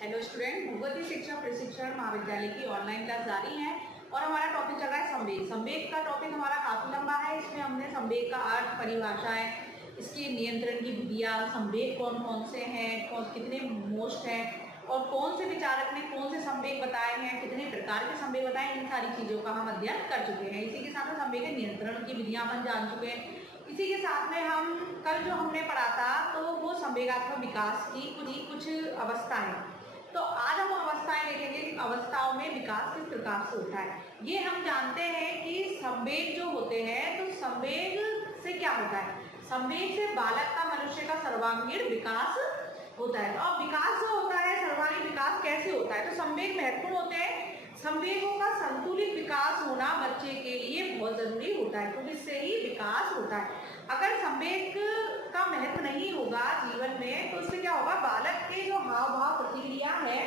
Hello student, Bhagwati शिक्षा प्रशिक्षण महाविद्यालय की ऑनलाइन क्लास जारी है और हमारा टॉपिक चल रहा है संवेग। संवेग का टॉपिक हमारा काफी लंबा है। इसमें हमने संवेग का अर्थ, परिभाषाएं, इसके नियंत्रण की विधियां, संवेग कौन कौन से हैं, कितने मोस्ट हैं और कौन से विचारक ने कौन से संवेग बताए हैं, कितने प्रकार के संवेग बताए, इन सारी चीजों का हम अध्ययन कर चुके हैं। इसी के साथ में संवेग के नियंत्रण की विधियां अपन जान चुके हैं। इसी के साथ में हम कल जो हमने पढ़ा था तो वो संवेगात्मक विकास की कुछ अवस्थाएं, तो आज हम अवस्थाएं देखेंगे कि अवस्थाओं में विकास किस प्रकार से होता है। ये हम जानते हैं कि संवेग जो होते हैं, तो संवेग से क्या होता है, संवेग से बालक का, मनुष्य का सर्वांगीण विकास होता है। और विकास जो होता है, सर्वांगीण विकास कैसे होता है, तो संवेग महत्वपूर्ण होते हैं। संवेगों का संतुलित विकास होना बच्चे के लिए बहुत जरूरी होता है, क्योंकि इससे ही विकास होता है। अगर संवेग का महत्व नहीं होगा जीवन में, तो उससे क्या होगा, बालक के जो हाव भाव प्रतिक्रिया है,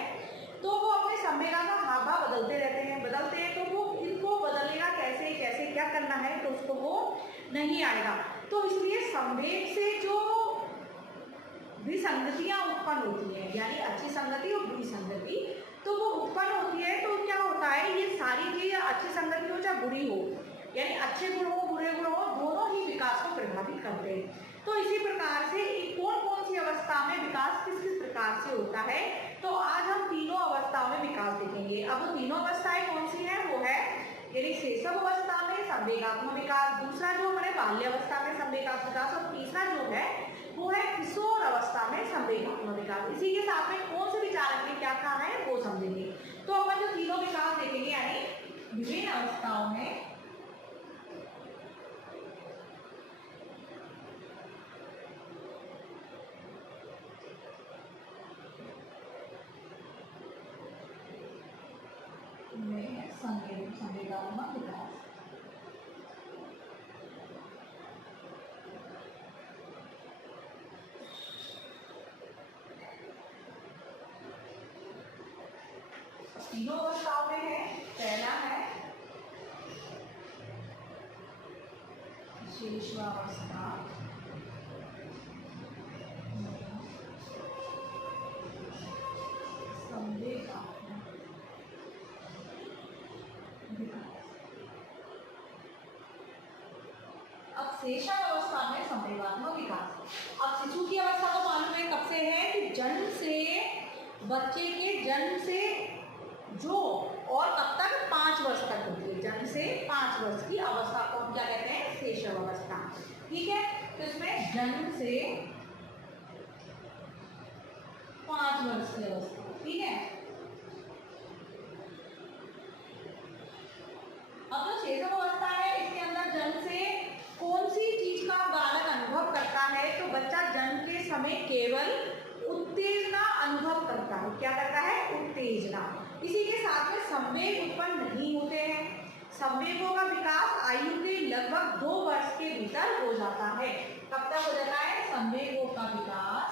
तो वो अपने संवेगा का हाव भाव बदलते रहते हैं, तो वो इनको बदलेगा कैसे, कैसे क्या करना है, तो उसको वो नहीं आएगा। तो इसलिए संवेग से जो विसंगतियां उत्पन्न होती है, यानी अच्छी संगति और बुरी संगति, तो वो उत्पन्न होती है। तो क्या होता है, ये सारी चीज अच्छी संगति हो चाहे बुरी हो, यानी अच्छे गुण हो बुरे गुण हो, दोनों ही विकास को प्रभावित करते हैं। तो इसी प्रकार से कौन कौन सी अवस्था में विकास किस किस प्रकार से होता है, तो आज हम तीनों अवस्थाओं में विकास देखेंगे। अब वो तीनों अवस्थाएं कौन सी है, वो है यानी शैशव अवस्था में संवेगात्मक विकास, दूसरा जो हमारे बाल्यावस्था में संवेगात्मक विकास, और तीसरा जो है वो है किशोर अवस्था में संवेगात्मक विकास। इसी के साथ में कौन से विचारक ने क्या कहा है वो समझेंगे। तो अपन जो तीनों विकास देखेंगे, यानी विभिन्न अवस्थाओं में संवेगात्मक विकास। तीनों अवस्थाओं में है, पहला है शैशवावस्था, संवेगात्मक विकास। अब शैशव अवस्था में संवेगात्मक विकास। अब शिशु की अवस्था तो मालूम है कब से है, कि जन्म से, बच्चे के जन्म से जो, और कब तक, 5 वर्ष तक होती है। जन्म से 5 वर्ष की अवस्था को हम क्या कहते हैं, शैशव अवस्था। ठीक है, तो इसमें जन्म से 5 वर्ष की अवस्था, ठीक है। अब जो शैशव अवस्था है, इसके अंदर जन्म से कौन सी चीज का बालक अनुभव करता है, तो बच्चा जन्म के समय केवल उत्तेजना अनुभव करता है। क्या करता है, उत्तेजना। इसी के साथ में संवेग उत्पन्न नहीं होते हैं। संवेगों का विकास आयु के लगभग 2 वर्ष के भीतर हो जाता है। कब तक हो जाता है, संवेगों का विकास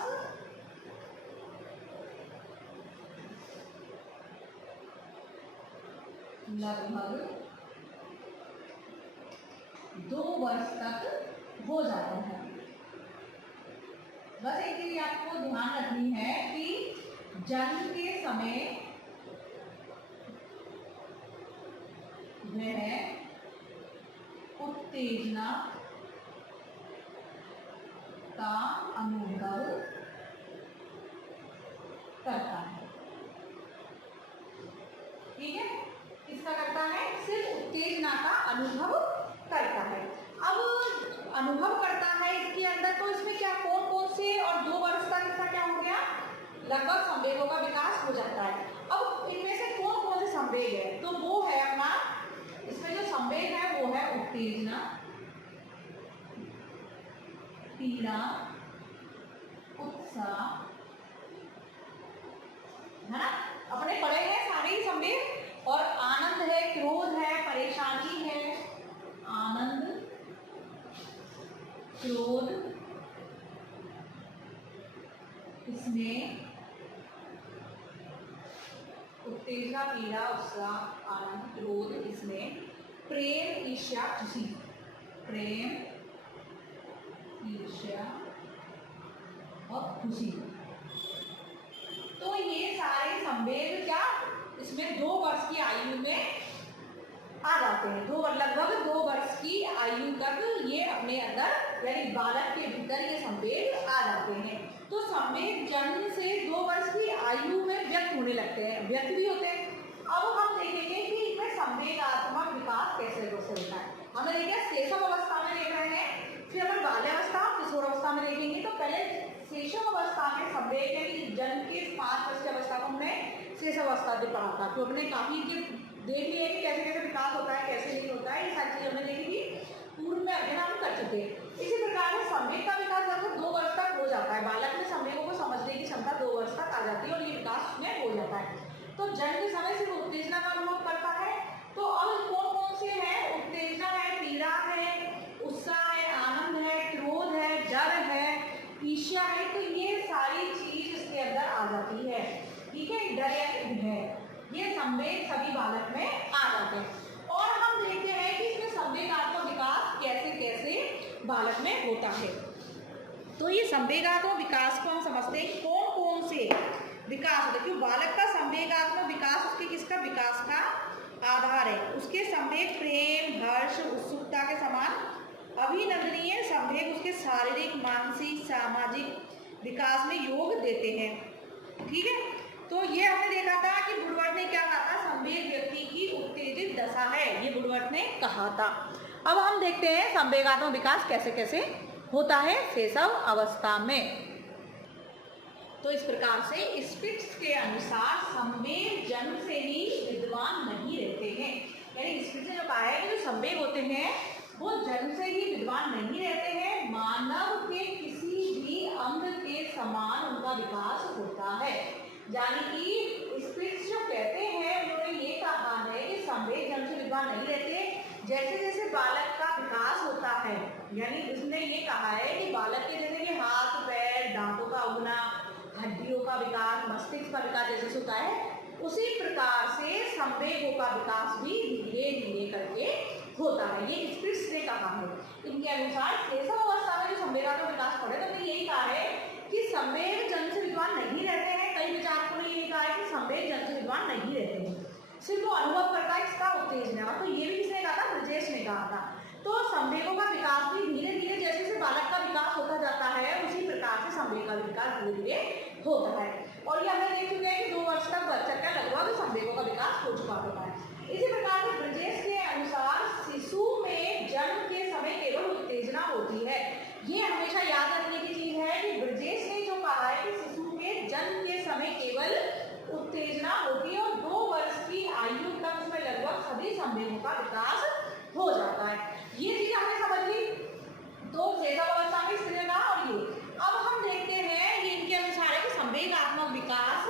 लगभग 2 वर्ष तक हो जाता है। बस एक चीज आपको ध्यान रखनी है कि जन्म के समय वह उत्तेजना का अनुभव करता है। ठीक है, किसका करता है, सिर्फ उत्तेजना का अनुभव करता है। अब अनुभव करता है इसके अंदर, तो इसमें क्या कौन कौन से, और 2 वर्ष तक इसका क्या हो गया, लगभग संवेगों का विकास हो जाता है। अब इनमें से कौन कौन से संवेग है, तो वो है अपना, इसमें जो संवेग है वो है उत्तेजना, पीड़ा, उत्साह, है ना, अपने पढ़े हैं सारे ही संवेग। और आनंद है, क्रोध है, परेशानी है, आनंद, क्रोध, इसमें उत्तेजना, पीड़ा, उत्साह, आनंद, क्रोध, इसमें प्रेम, ईर्ष्या, खुशी, प्रेम, ईर्ष्या और खुशी। तो ये सारे संवेग क्या इसमें 2 वर्ष की आयु में आ जाते हैं। लगभग 2 वर्ष की आयु तक ये अपने अंदर यानी बालक के भीतर ये संवेग आ जाते हैं। तो संवेग जन्म से 2 वर्ष की आयु में व्यक्त होने लगते हैं, व्यक्त भी होते हैं। अब हम देखेंगे कि इनमें संवेगात्मक विकास कैसे होता है। हमने देखा शैशव अवस्था में देख रहे हैं, फिर अपन बाल्यावस्था किशोरावस्था में देखेंगे। तो पहले शैशव अवस्था में संवेग यानी जन्म के 5 वर्ष की अवस्था को हमने शैशव अवस्था पे पढ़ा था। तो हमने काफी देख लिया कि कैसे कैसे विकास होता है, कैसे नहीं होता है, ये सारी चीजें हमने देखी थी, पूर्व में अध्ययन हम कर चुके हैं। इसी प्रकार से संवेग का विकास लगभग 2 वर्ष तक हो जाता है। बालक में संवेगों को समझने की क्षमता 2 वर्ष तक आ जाती है और ये विकास में हो जाता है। तो जन्म के समय सिर्फ उत्तेजना का अनुभव करता है। तो अब कौन कौन से हैं? उत्तेजना है, पीड़ा है, उत्साह है, आनंद है, क्रोध है, डर है, ईर्ष्या है। तो ये सारी चीज इसके अंदर आ जाती है। ठीक है, डर है, ये संवेग सभी बालक में आ जाते हैं। और हम देखते हैं कि इसमें संवेगात्मक विकास कैसे कैसे बालक में होता है। तो ये संवेगात्मक विकास को हम समझते हैं कौन कौन से विकास होते हैं। क्योंकि बालक का संवेगात्मक विकास उसके किसका विकास का आधार है। उसके संवेग प्रेम, हर्ष, उत्सुकता के समान अभिनंदनीय संवेग उसके शारीरिक, मानसिक, सामाजिक विकास में योग देते हैं। ठीक है, तो ये हमने देखा था कि वुडवर्ड ने क्या कहा था, संवेग व्यक्ति की उत्तेजित दशा है, ये वुडवर्ड ने कहा था। अब हम देखते हैं संवेगात्मक विकास कैसे कैसे होता है शैशव अवस्था में। तो इस प्रकार से स्पिट्ज के अनुसार संवेग जन्म से ही विद्वान नहीं रहते हैं। यानी स्पिट्ज ने जो कहा है कि जो संवेग होते हैं वो जन्म से ही विद्वान नहीं रहते हैं, मानव के किसी भी अंग के समान उनका विकास होता है। यानी कि स्पिट्ज जो कहते हैं उन्होंने ये कहा है कि संवेग जन्म से विद्वान नहीं रहते। जैसे जैसे बालक का विकास होता है, यानी उसने ये कहा है कि बालक के जैसे कि हाथ पैर, दांतों का उगना, हड्डियों का विकास, मस्तिष्क का विकास जैसे होता है, उसी प्रकार से संवेगों का विकास भी धीरे धीरे करके होता है। ये स्पिट्ज ने कहा है। इनके अनुसार शैशव अवस्था में जो संवेगात्मक विकास पढ़े तो यही कहा है कि संवेग जन्म से विद्वान नहीं रहते हैं। कई विचारकों ने ये कहा है कि संवेग जन्म से विद्वान नहीं रहते हैं, सिर्फ वो अनुभव करता है इसका उत्तेजना। तो ये भी किसने कहा था? ब्रजेश ने कहा था। तो संवेगों का विकास भी धीरे धीरे जैसे जैसे बालक का विकास होता जाता है उसी प्रकार से संवेग का विकास धीरे धीरे होता है। और ये हमें देख चुके हैं कि 2 वर्ष तक बच्चा का लगभग संवेगों का विकास हो चुका होता है। इसी प्रकार से ब्रजेश के अनुसार शिशु में जन्म के समय केवल उत्तेजना होती है। ये हमेशा याद रखने की चीज है कि ब्रजेश ने जो कहा है कि शिशु में जन्म के समय केवल उत्तेजना होती है और 2 वर्ष की आयु तक उसमें लगभग सभी संवेगों का विकास हो जाता है। ये चीज हमने समझ ली। तो शैशव अवस्था में स्त्री का और ये अब हम देखते हैं ये इनके अनुसार है कि संवेगात्मक विकास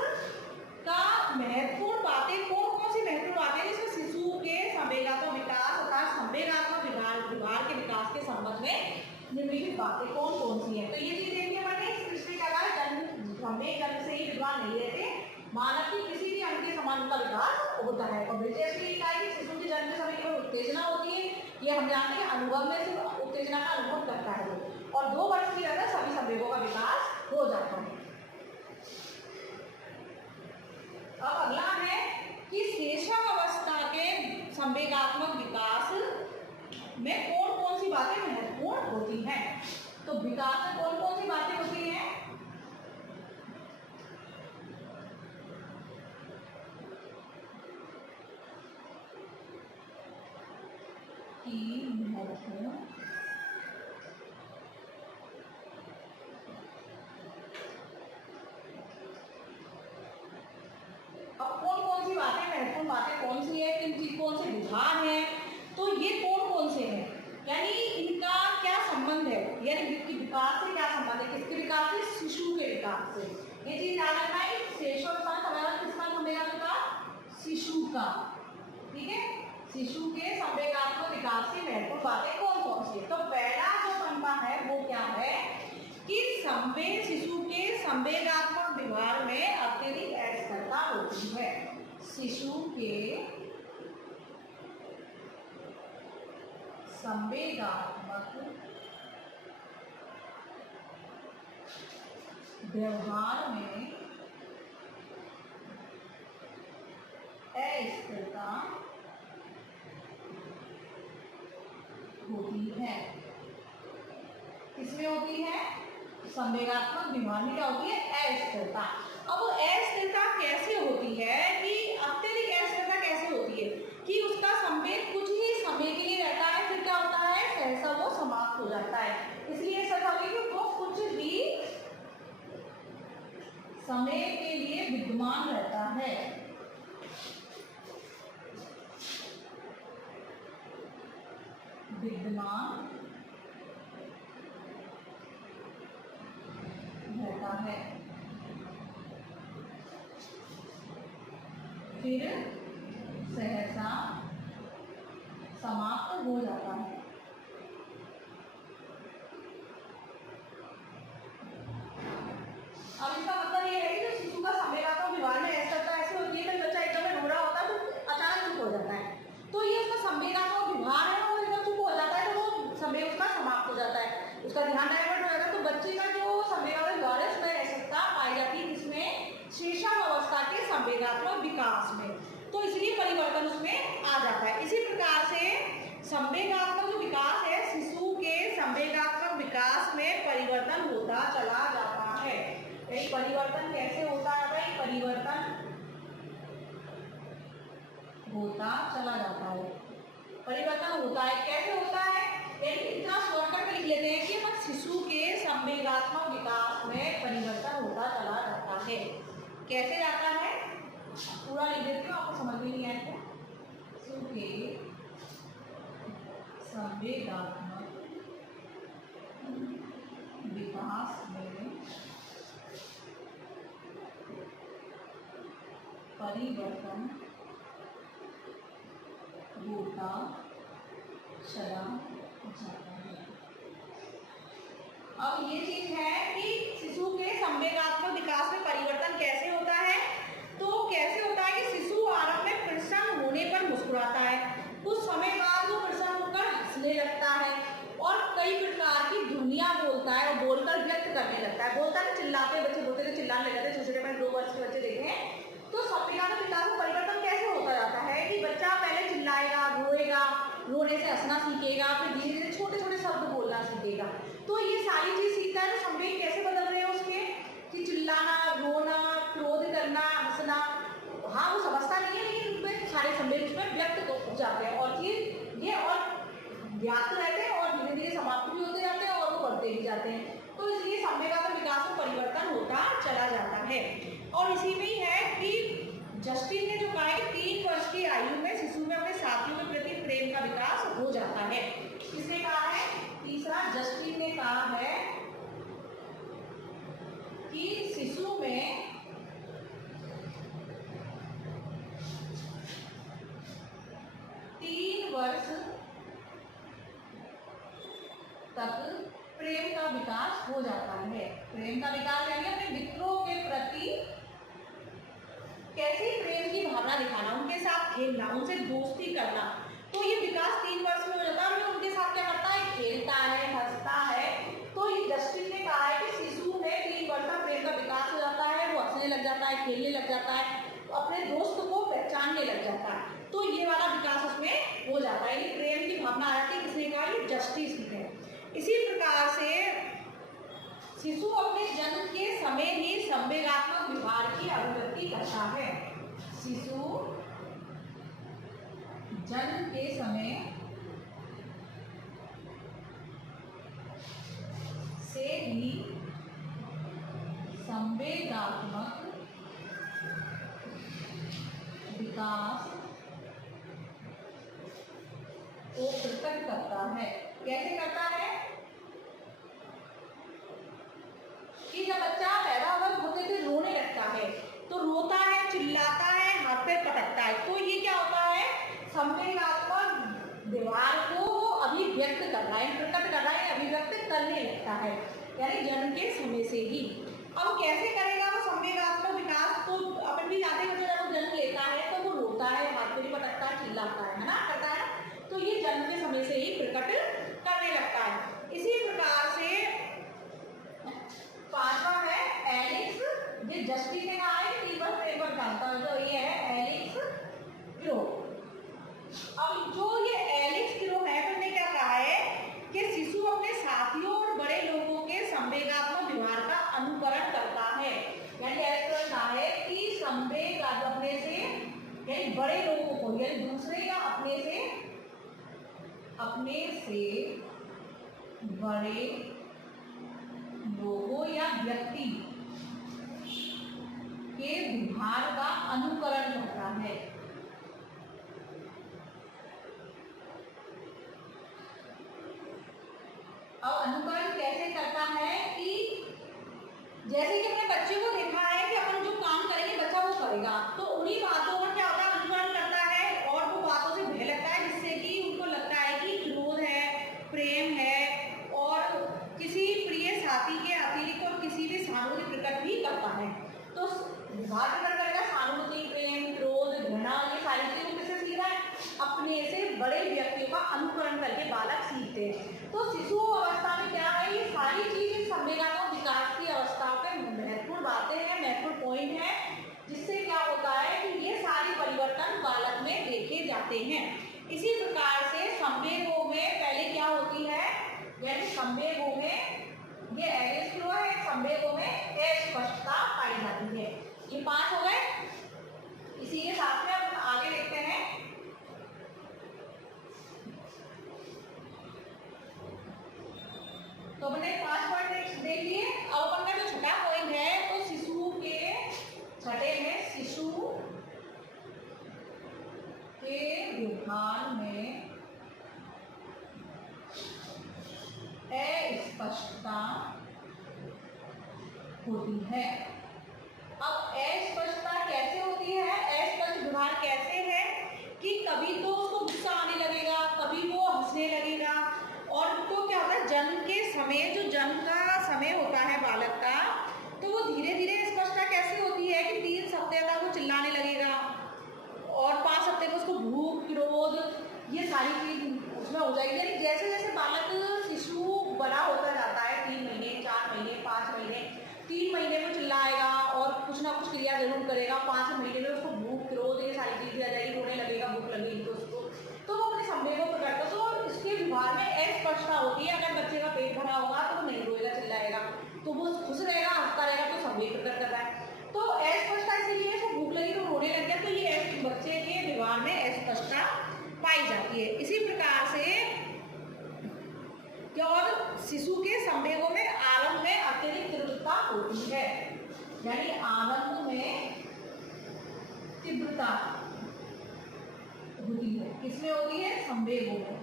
का महत्वपूर्ण बातें कौन कौन सी महत्वपूर्ण बातें जिसमें शिशु के संवेगात्मक विकास तथा संवेगात्मक विभाग के विकास के संबंध में निम्नलिखित बातें कौन कौन सी हैं। तो ये चीज देखिए मैंने सृष्टि का संवेग जन्म से ही विद्वान नहीं रहते, मानव की किसी भी अंग के समान उनका विकास होता है। और ब्रिजेश ने कहा कि शिशु के जन्म के समय केवल उत्तेजना होती है। ये हम जानते हैं अनुभव में सिर्फ उत्तेजना का अनुभव करता है वो, और 2 वर्ष के अंदर सभी संवेगों का विकास हो जाता है। अब अगला है कि शैशव अवस्था के संवेगात्मक विकास में कौन कौन सी बातें महत्वपूर्ण होती हैं। तो विकास में कौन कौन सी बातें होती हैं? अब कौन कौन सी बातें महत्वपूर्ण बातें कौन सी है, कौन से विधान है, तो ये कौन कौन से हैं, यानी इनका क्या संबंध है, यानी विकास से क्या संबंध है, किसके विकास से? शिशु के विकास से। ये चीज याद रखना है। शैशव अवस्था किसका संवेगात्मक? शिशु का। ठीक है, शिशु के संवेगात्मक विकास की महत्वपूर्ण बातें कौन कौन सी है। तो पहला जो बनता है वो क्या है कि संवेग शिशु के संवेगात्मक विभाग में अत्यधिक अस्थिरता होती है। शिशु के संवेगात्मक व्यवहार में अस्थिरता होती है। किसमें होती है? संवेगात्मक विभार में क्या होती है? अस्थिरता। अब अस्थिरता कैसे होती है कि अत्यधिक अस्थिरता कैसे होती है कि उसका संवेग कुछ ही समय के लिए रहता है, फिर क्या होता है? सहसा वो समाप्त हो जाता है। इसलिए ऐसा होगी कि वो कुछ भी समय के लिए विद्यमान रहता है। विद्यमान रहता है, फिर सहसा समाप्त हो जाता है। अब इसका मतलब ये है कि जो शिशु का संवेगात्मक विभार में अस्थिरता ऐसी होती है कि बच्चा एकदम रो रहा होता है तो अचानक चुप हो जाता है, तो ये उसका संवेगात्मक विभार है, वो एकदम चुप हो जाता है, तो वो संवेग उसका समाप्त हो जाता है, उसका ध्यान डाइवर्ट हो जाता है। तो बच्चे का जो संवेगात्मक विभार है उसमें अस्थिरता पाई जाती है, इसमें शेषम अवस्था के संवेगात्मक विकास में, तो इसलिए परिवर्तन उसमें आ जाता है। इसी प्रकार से संवेगात्मक जो विकास है, शिशु के संवेगात्मक विकास में परिवर्तन होता चला जाता है। परिवर्तन कैसे होता है भाई? परिवर्तन होता चला जाता है। परिवर्तन होता है, कैसे होता है? इतना शॉर्टकट में लिख लेते हैं कि शिशु के संवेगात्मक विकास में परिवर्तन होता चला जाता है। कैसे जाता है? पूरा लिख देती हूँ, आपको समझ में नहीं आएगा। शिशु के संवेगात्मक विकास में परिवर्तन होता चला जाता है। अब ये चीज है कि शिशु के संवेगात्मक विकास में परिवर्तन कैसे होता है? तो कैसे होता है कि शिशु आरंभ में प्रसन्न होने पर मुस्कुराता है, कुछ समय बाद वो प्रसन्न होकर हंसने लगता है और कई प्रकार की ध्वनियां बोलता है और बोलकर व्यक्त करने लगता है। बोलता है, चिल्लाते बच्चे बोलते थे, चिल्लाने लगे थे, छोटे छोटे 2 वर्ष के बच्चे देखे हैं। तो संवेगात्मक विकास में परिवर्तन कैसे होता जाता है कि बच्चा पहले चिल्लाएगा, रोएगा, रोने से हंसना सीखेगा, फिर धीरे धीरे छोटे छोटे शब्द बोलना सीखेगा। तो ये सारी चीज सीखता है। तो संवेग कैसे बदल रहे हैं उसके कि चिल्लाना, रोना, क्रोध करना, हंसना, हाँ वो समझता नहीं है लेकिन उसमें सारे संवेग उसमें व्यक्त हो जाते हैं और ये और व्याप्त रहते हैं और धीरे धीरे समाप्त भी होते जाते हैं और वो बढ़ते भी जाते हैं। तो इसलिए संवेगात्मक विकास में परिवर्तन होता चला जाता है। और इसी में ही है कि जस्टिन ने जो कहा है कि 3 वर्ष की आयु में शिशु में अपने साथियों के प्रति प्रेम का विकास हो जाता है। किसने कहा है? तीसरा जस्टिन ने कहा है कि शिशु में वर्ष तक प्रेम का विकास हो जाता है। प्रेम का विकास यानी अपने मित्रों के प्रति कैसी प्रेम की भावना दिखाना, उनके साथ खेलना, उनसे दोस्ती करना। तो ये विकास 3 वर्ष में हो जाता है। मतलब उनके साथ क्या करता है? खेलता है, हंसता है। तो ये जस्टिन ने कहा है कि शिशु में 3 वर्ष तक प्रेम का विकास हो जाता है, वो हंसने लग जाता है, खेलने लग जाता है, अपने दोस्त को पहचानने लग जाता है। तो ये वाला विकास उसमें हो जाता है, ये प्रेम की भावना आ जाती है। किसने कहा? ये जस्टिस ने। इसी प्रकार से शिशु अपने जन्म के समय ही संवेगात्मक विभार की अभिव्यक्ति करता है। शिशु जन्म के समय से ही संवेगात्मक विकास को प्रकट करता है। कैसे करता है? कि जब बच्चा पैदा होते थे रोने लगता है, तो रोता है, चिल्लाता है, हाथ पे पटकता है, तो ये क्या होता है? संवेगात्मक विभार को वो अभिव्यक्त कर रहा है, प्रकट कर रहा है, अभिव्यक्त करने लगता है, यानी जन्म के समय से ही। अब कैसे करेगा वो संवेगात्मक विकास? तो अपन भी जानते हैं, जब वो जन्म लेता है तो वो रोता है, हाथ पे पटकता है, चिल्लाता है ना, करता है। तो ये जन्म के समय से ही प्रकट करने लगता है। इसी प्रकार से 5वां है एलिक्स। ये जस्टिस ने कहा है कि 3 वर्ष प्रेम पर जानता है, तो ये है एलिक्स बड़े लोगों को यानी दूसरे या अपने से बड़े लोगों या व्यक्ति के व्यवहार का अनुकरण करता है। अब अनुकरण कैसे करता है कि जैसे कि अपने बच्चे को देखा है कि अपन जो काम करेंगे बच्चा वो करेगा, तो उन्हीं बातों का क्या होता है, अनुकरण करता है और वो बातों से भय लगता है, जिससे कि उनको लगता है कि क्रोध है, प्रेम है और किसी प्रिय साथी के अतिरिक्त और किसी भी सहानुभूति प्रकट भी करता है। तो व्यवहार प्रकट करेगा, सहानुभूति, प्रेम, क्रोध, घृणा, ये सारी चीजें किससे सीख रहा है, अपने से बड़े व्यक्तियों का अनुकरण करके बालक सीखते हैं। तो शिशु अवस्था में क्या है, ये सारी चीजें संवेगात्मक विकास की अवस्था पे महत्वपूर्ण बातें हैं, महत्वपूर्ण पॉइंट है, जिससे क्या होता है कि ये सारी परिवर्तन बालक में देखे जाते हैं। इसी प्रकार से संवेगों में पहले क्या होती है, यानी संवेगों में ये एवरेज फ्लो है, संवेगों में अस्पष्टता पाई जाती है। ये 5 हो गए। इसी के साथ में अब आगे देखते हैं। तो अपने 5 पॉइंट देख लिए। अब अपन का जो छठा पॉइंट है, तो शिशु के छठे में शिशु के व्यवहार में अस्पष्टता होती है। अब अस्पष्टता कैसे होती है, अस्पष्ट व्यवहार कैसे है कि कभी तो उसको गुस्सा आने लगेगा, कभी वो हंसने लगेगा, और तो क्या होता है, जन्म के समय, जो जन्म का समय होता है बालक का, तो वो धीरे धीरे स्पष्टता कैसे होती है कि 3 हफ्ते तक वो चिल्लाने लगेगा और 5 हफ्ते में उसको भूख, क्रोध, ये सारी चीज उसमें हो जाएगी। यानी जैसे जैसे बालक शिशु बड़ा होता जाता है, 3 महीने, 4 महीने, 5 महीने, 3 महीने में चिल्लाएगा और कुछ ना कुछ क्रिया जरूर करेगा, 5 महीने में उसको भूख, क्रोध, ये सारी चीजें आ जाएगी, रोने लगेगा, भूख लगेगी तो उसको, तो वो अपने संवेगों को करता है। तो इसके व्यवहार में अस्पष्टता होती है। अगर बच्चे का पेट भरा होगा तो वो नहीं रोएगा, चिल्लाएगा, तो वो खुश रहेगा, हंसता रहेगा, तो संवेग प्रकट कर रहा है। तो अस्पष्टता इसीलिए उसको भूख लगी तो रोने लग गया, तो ये बच्चे के व्यवहार में अस्पष्टता पाई जाती है। इसी प्रकार से क्या, और शिशु के संवेगों में आरंभ में अत्यधिक तीव्रता होती है, यानी आरंभ में तीव्रता होती है। किसमें होती है, संवेगों में।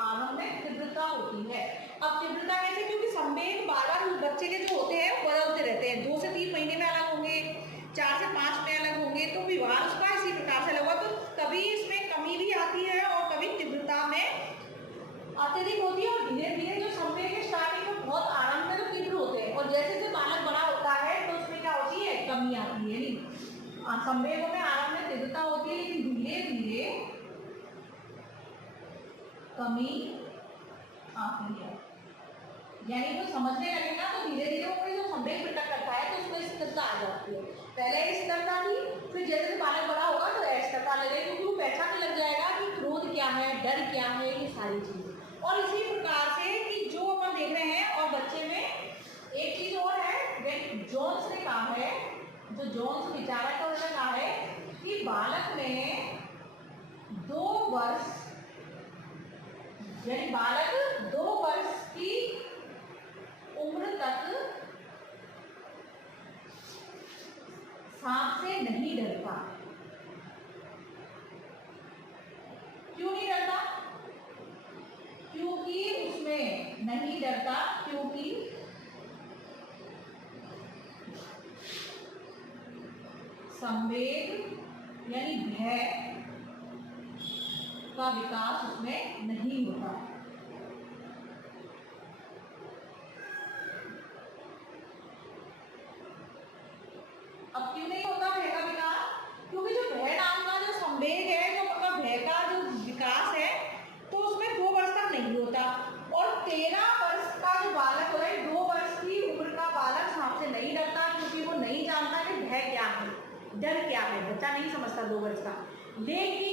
आरंभ में तीव्रता होती है। अब तीव्रता कैसे, क्योंकि संवेग बार-बार बच्चे के जो होते हैं बदलते रहते हैं, 2 से 3 महीने में अलग होंगे, 4 से 5 में अलग होंगे, तो व्यवहार उसका इसी प्रकार से लगा, तो कभी इसमें कमी भी आती है और कभी तीव्रता में अत्यधिक होती है। और धीरे धीरे जो संवेग है स्टार्टिंग में बहुत आरंभ में तो तीव्र होते हैं, और जैसे जैसे बालक बड़ा होता है तो उसमें क्या होती है, कमी आती है। संवेगों में आरंभ में तीव्रता होती है, लेकिन धीरे धीरे कमी आती है। यानी वो समझने लगेगा तो धीरे धीरे वो जो संवेग प्रकट करता है तो उसमें स्थिरता आ जाती है। पहले स्थिरता थी, फिर जैसे बालक बड़ा होगा तो अस्थिरता लगेगी, क्योंकि वो पहचानने लग जाएगा कि क्रोध क्या है, डर क्या है, ये सारी चीजें। और इसी प्रकार से कि जो अपन देख रहे हैं, और बच्चे में एक चीज और है, जोन्स ने कहा है, जो जोन्स विचारक ने कहा है कि बालक में 2 वर्ष, यानी बालक 2 वर्ष की उम्र तक सांप से नहीं डरता। क्यों नहीं डरता, क्योंकि उसमें नहीं डरता, क्योंकि संवेग यानी भय का विकास उसमें नहीं होता। अब क्यों नहीं होता भय का विकास, क्योंकि जो भय नाम का जो संवेग है, जो मतलब भय का जो विकास है, तो उसमें 2 वर्ष तक नहीं होता। और 13 वर्ष का जो बालक होता है, 2 वर्ष की उम्र का बालक सांप से नहीं डरता, क्योंकि वो नहीं जानता कि भय क्या है, डर क्या है, बच्चा नहीं समझता 2 वर्ष का। लेकिन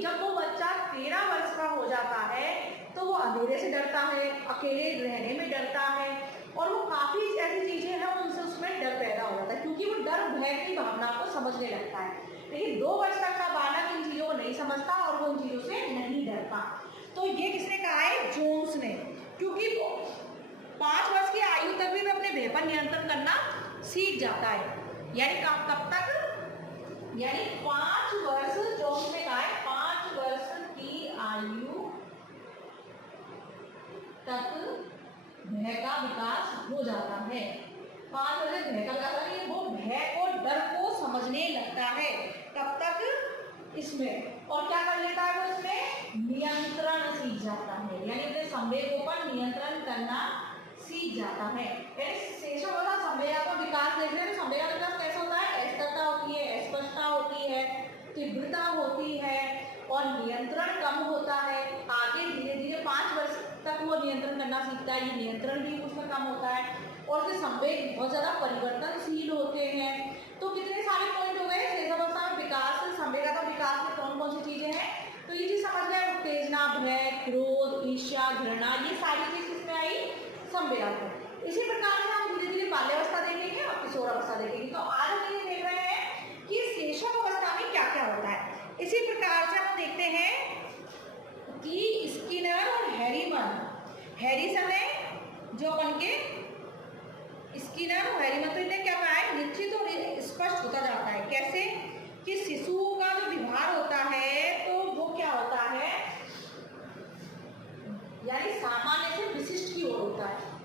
जब वो बच्चा 13 वर्ष का हो जाता है तो वो अंधेरे से डरता है, अकेले रहने में डरता है, और वो काफ़ी ऐसी चीज़ें हैं उनसे उसमें डर पैदा हो जाता है, क्योंकि वो डर भय की भावना को समझने लगता है। लेकिन 2 वर्ष तक का बालक इन चीज़ों को नहीं समझता और वो इन चीज़ों से नहीं डरता। तो ये किसने कहा है? जोन्स ने। क्योंकि वो 5 वर्ष की आयु तक भी वो अपने भय पर नियंत्रण करना सीख जाता है। यानी कब तक? यानी 5 वर्ष, जोन्स ने कहा है 5 वर्ष की आयु तक भय का विकास हो जाता है। 5 वर्ष भय का विकास होता है, वो भय को, डर को समझने लगता है। कब तक? इसमें। और क्या कर लेता है वो? इसमें नियंत्रण सीख जाता है, यानी अपने संवेगों पर नियंत्रण करना सीख जाता है। शेषम वाला संवेगा का विकास देख रहे हैं। संवेगा का विकास कैसे होता है? स्थिरता होती है, स्पष्टता होती है, तीव्रता होती है और नियंत्रण कम होता है। आगे धीरे धीरे 5 वर्ष तक वो नियंत्रण करना सीखता है, ये नियंत्रण भी उसमें कम होता है और उसके संवेग बहुत ज़्यादा परिवर्तनशील होते हैं। तो कितने सारे पॉइंट हो गए शेषावस्था में विकास, संवेगा का विकास में कौन कौन सी चीज़ें हैं? तो ये चीज़ समझ गए, उत्तेजना, भय, क्रोध, ईर्ष्या, घृणा, ये सारी चीज़ किसमें आई? संवेगा में। इसी प्रकार से हम धीरे धीरे बाल्यावस्था देखेंगे और किशोरावस्था देखेंगे। तो आज हम ये देख रहे हैं कि शैशव अवस्था में क्या क्या होता है। इसी प्रकार से हम देखते हैं कि स्किनर और हैरिसन है जो अपन के स्किनर और हैरिसन, तो इन्हें क्या कहा है? निश्चित और स्पष्ट होता जाता है। कैसे? कि शिशु का जो व्यवहार होता है तो वो क्या होता है, यानी सामान्य से विशिष्ट की ओर होता है।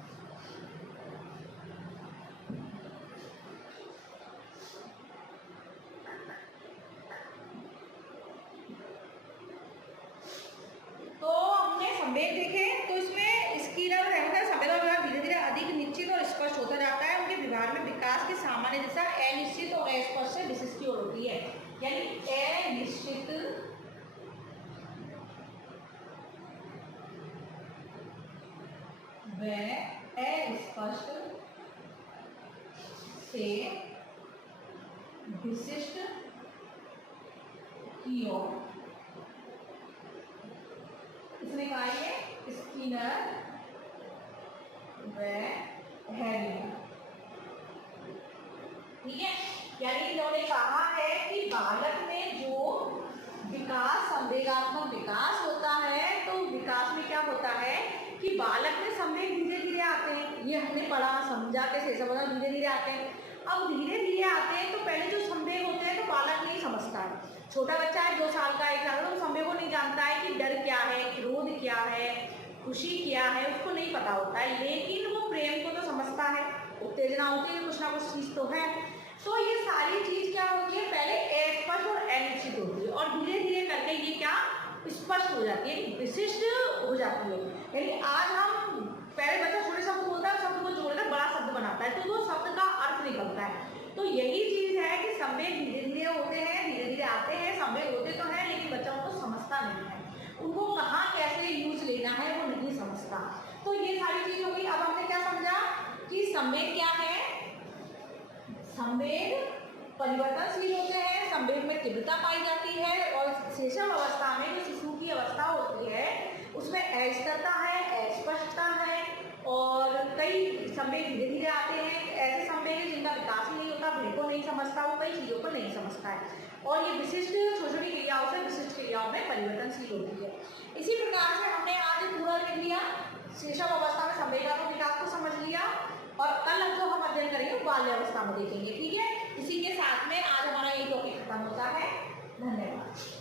तो हमने संवेग देखे, तो इसमें स्किनर रहकर संवेग धीरे धीरे अधिक निश्चित और स्पष्ट होता जाता है। उनके व्यवहार में विकास की सामान्य दिशा अनिश्चित और अस्पष्ट से विशिष्ट की ओर होती है, यानी अनिश्चित व अस्पष्ट से विशिष्ट की ओर। इसने कहा है स्किनर व हैरिसन, ठीक है। यानी इन्होंने कहा है कि बालक में जो विकास, संवेगात्मक विकास होता है, तो विकास में क्या होता है कि बालक में संवेग धीरे धीरे आते हैं। ये हमने पढ़ा, समझा कैसे समझा, धीरे धीरे आते हैं। अब धीरे धीरे आते हैं तो पहले जो संवेग होते हैं तो बालक नहीं समझता है। छोटा बच्चा है 2 साल का, 1 साल का, तो संवेग को नहीं जानता है कि डर क्या है, क्रोध क्या है, खुशी क्या है, उसको नहीं पता होता है। लेकिन वो प्रेम को तो समझता है, उत्तेजना होती है, कुछ ना कुछ चीज़ तो है। तो ये सारी चीज़ क्या होती है? पहले अस्पष्ट और अनिश्चित होती है और धीरे धीरे करके ये क्या स्पष्ट हो जाती है, विशिष्ट हो जाती है। यानी आज हम पहले बच्चा छोटे शब्द बोलता है, शब्द को जोड़कर बड़ा शब्द बनाता है, तो वो शब्द का अर्थ निकलता है। तो यही चीज़ है कि संवेग धीरे धीरे होते हैं, धीरे धीरे आते हैं। संवेग होते तो हैं लेकिन बच्चा उनको समझता नहीं है, उनको कहाँ कैसे यूज लेना है वो नहीं समझता। तो ये सारी चीज़ हो गई। अब हमने क्या समझा कि संवेग क्या है? संवेग परिवर्तनशील होते हैं, संवेग में तीव्रता पाई जाती है और शैशव अवस्था में जो शिशु की अवस्था होती है उसमें अस्थिरता है, अस्पष्टता है और कई संवेग धीरे धीरे आते हैं। ऐसे संवेग है जिनका विकास ही नहीं होता, भय को नहीं समझता, वो कई चीज़ों को नहीं समझता है और ये विशिष्ट छोटी छोटी क्रियाओं से विशिष्ट क्रियाओं में परिवर्तनशील होती है। इसी प्रकार से हमने आज पूरा लिख लिया, शैशव अवस्था में संवेगात्मक विकास को समझ लिया और कल जो हम अध्ययन करेंगे बाल्यावस्था में देखेंगे, ठीक है। इसी के साथ में आज हमारा ये टॉपिक खत्म होता है। धन्यवाद।